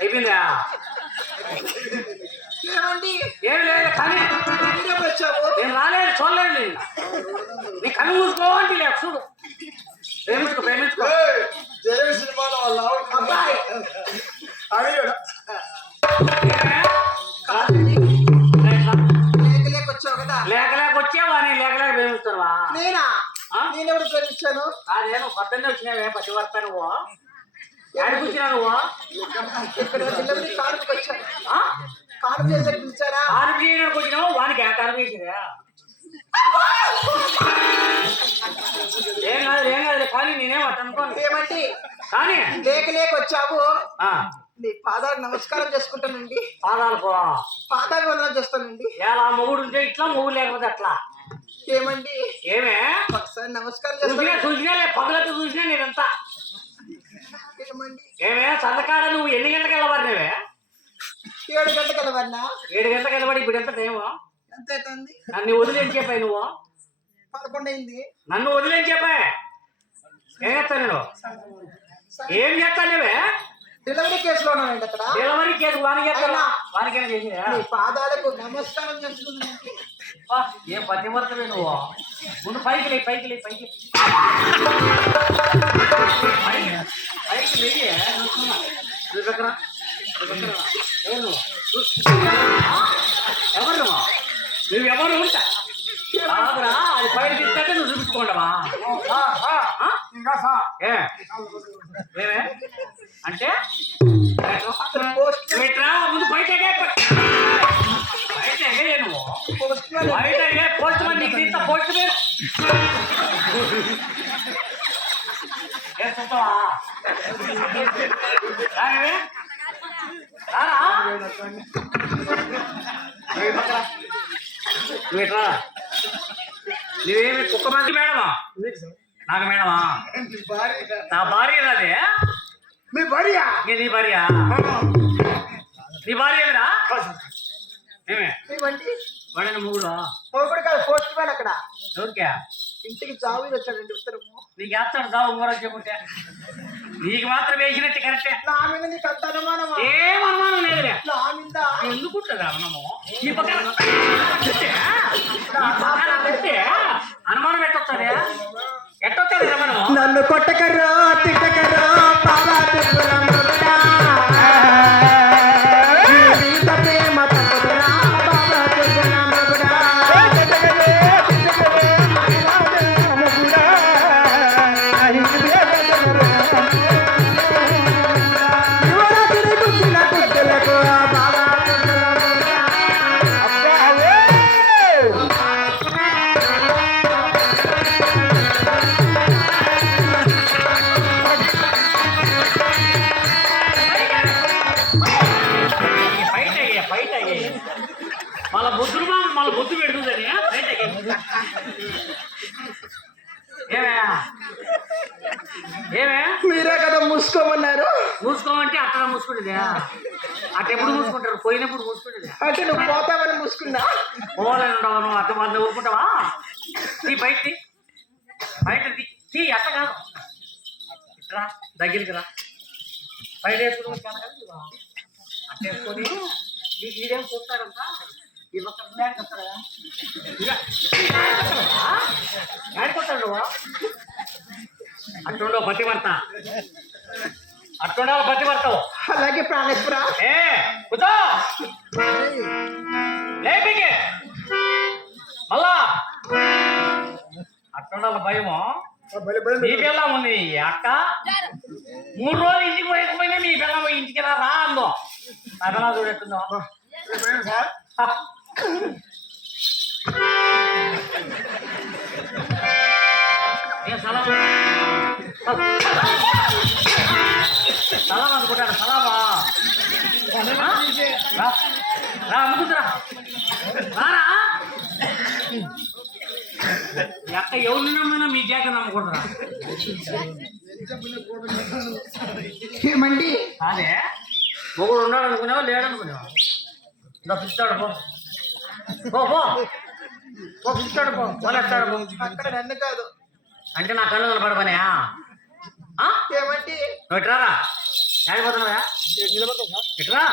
అయిపోయిందా? ఏమి లేదు కానీ నేను రాలేదు, చూడలేదు. నీ కళ్ళు మూసుకో అంటే లేదు, చూడు. ప్రేమించుకో ప్రేమించుకో. లేక వచ్చావా? నీ లేక ప్రేమిస్తావా? నేనెవరు ప్రేమించాను? నేను పొద్దున్నే వచ్చినావే పతివర్త. నువ్వు ఎక్కడికి వచ్చినా? నువ్వు ఇక్కడ కారుకి వచ్చాను. కారు చేసి పిలిచారా? కారు చేయడానికి వచ్చినావు. వానికి కారు చేసిరా? ఏం కాదు కానీ నేనేం అనుకోను. ఏమంటే కానీ లేక వచ్చావు. నీ పాదాలు నమస్కారం చేసుకుంటానండి. పాదాలు చేస్తానండి. ఎలా మొగుడు ఉంటే ఇట్లా, మొగుడు లేకపోతే అట్లా. ఏమండి ఏమే ఒకసారి నమస్కారం చేస్తా. చూసినా పగలతో చూసినా నేనంతా. ఏమే చందకాడ నువ్వు ఎన్ని గంటలకు వెళ్ళబడినవే? 7 గంటలకు వెళ్ళబడినా. 7 గంటలకు వెళ్ళబడి ఇప్పుడు ఎంత టైము? ఎంత అవుతుంది? నన్ను వదిలేని చెప్పాయి నువ్వు. 11 అయింది. నన్ను వదిలేని చెప్పాయి. ఏం చేస్తాను నేను? ఏం చేస్తాను నువ్వే? డెలివరీ కేసులో ఉన్నానండి. అక్కడ డెలివరీ కేసు వానికైనా చేసినా? పాదాలకు నమస్కారం చేసుకున్నానండి. ఏం పతివర్తవే నువ్వు. ముందు పైకి లే ఎవరు నువ్వెవరు ఉంటా? అది పైకి తీస్తే నువ్వు చూపించుకోండవా? ఏమే అంటే ముందు బయట నువ్వు పోస్ట్ మ్యాన్. నీకు తీస్తా పోస్ట్ మ్యాన్. చూస్తావా? నువ్వేమి కుక్క మంది మేడమా? నాకు మేడమా? నా భార్య అదే. మీ భార్య? నీ భార్య? నీ భార్య ఏమిరా? ఏమే వాడిన మొగుడు? మొగుడు కాదు, పోస్ట్ మ్యాన్. అక్కడ ఓకే. ఇంటికి జాబు వచ్చాడండి ఉత్తరము. నీకు వేస్తాడు జాబు ఇంకోరోజు చెప్పుంటే. నీకు మాత్రం వేసినట్టు కరెక్టే. నా మీద నీకు అంత అనుమానం? ఏం అనుమానం లేదులే. నా మీద ఎందుకుంటుంది అనుమానము? ఈ పక్కన అనుమానం ఎట్టొస్తుంది? ఎట్టొస్తుంది అనుమానం? నన్ను కొట్టకరో తిట్టకరో బాబా మళ్ళీ బొద్దు పెడుతుందని ఏమే మీరే కదా మూసుకోమన్నారు. మూసుకోమంటే అట్లా మూసుకుంటుంది. అటు ఎప్పుడు మూసుకుంటారు? పోయినప్పుడు మూసుకుంటుంది. అంటే నువ్వు పోతావని మూసుకున్నా? పోవాలని ఉండవు. నువ్వు అర్థం వాళ్ళు ఊరుకుంటావా? బయట తీ అట్ట కాదు. ఇట్రా దగ్గరికి రా. బయట వేసుకుని అట్ట వేసుకొని నీకు ఇదేం చూస్తాడంట. ఈ పక్కన వస్తాడా? ఆడుకుంటాడు నువ్వు. అట్టుండవు పతివర్త. అట్టుండాలి పతివర్తవు. అలాగే ప్రాణేశ్వర. కూర్చో లేపికి మళ్ళా. అట్టుండాలి భయము. మీ పిల్ల ఉంది అక్క. 3 రోజులు ఇంటికి పోయకపోయినా మీ పిల్ల పోయి ఇంటికి రా అందో. అదనా చూడెట్టుందో. సలాం అనుకుంటాడు. సలామా రా రా అమ్ముతుందిరా రారా మీ అక్క ఎవరిని నమ్మినా మీ జాక నమ్మకూడదురా ఏమండి అదే మొగుడు ఉన్నాడు అనుకునేవా లేడనుకునేవా ఇంకా పిస్తాడు పో పో పో పో పిస్తాడు పో పోలేస్తాడు పో అక్కడ నన్ను కాదు అంటే నా కళ్ళు కనపడపనాయా ఏమండి నువ్వు ఇట్రారా పోతున్నావా ఇట్రా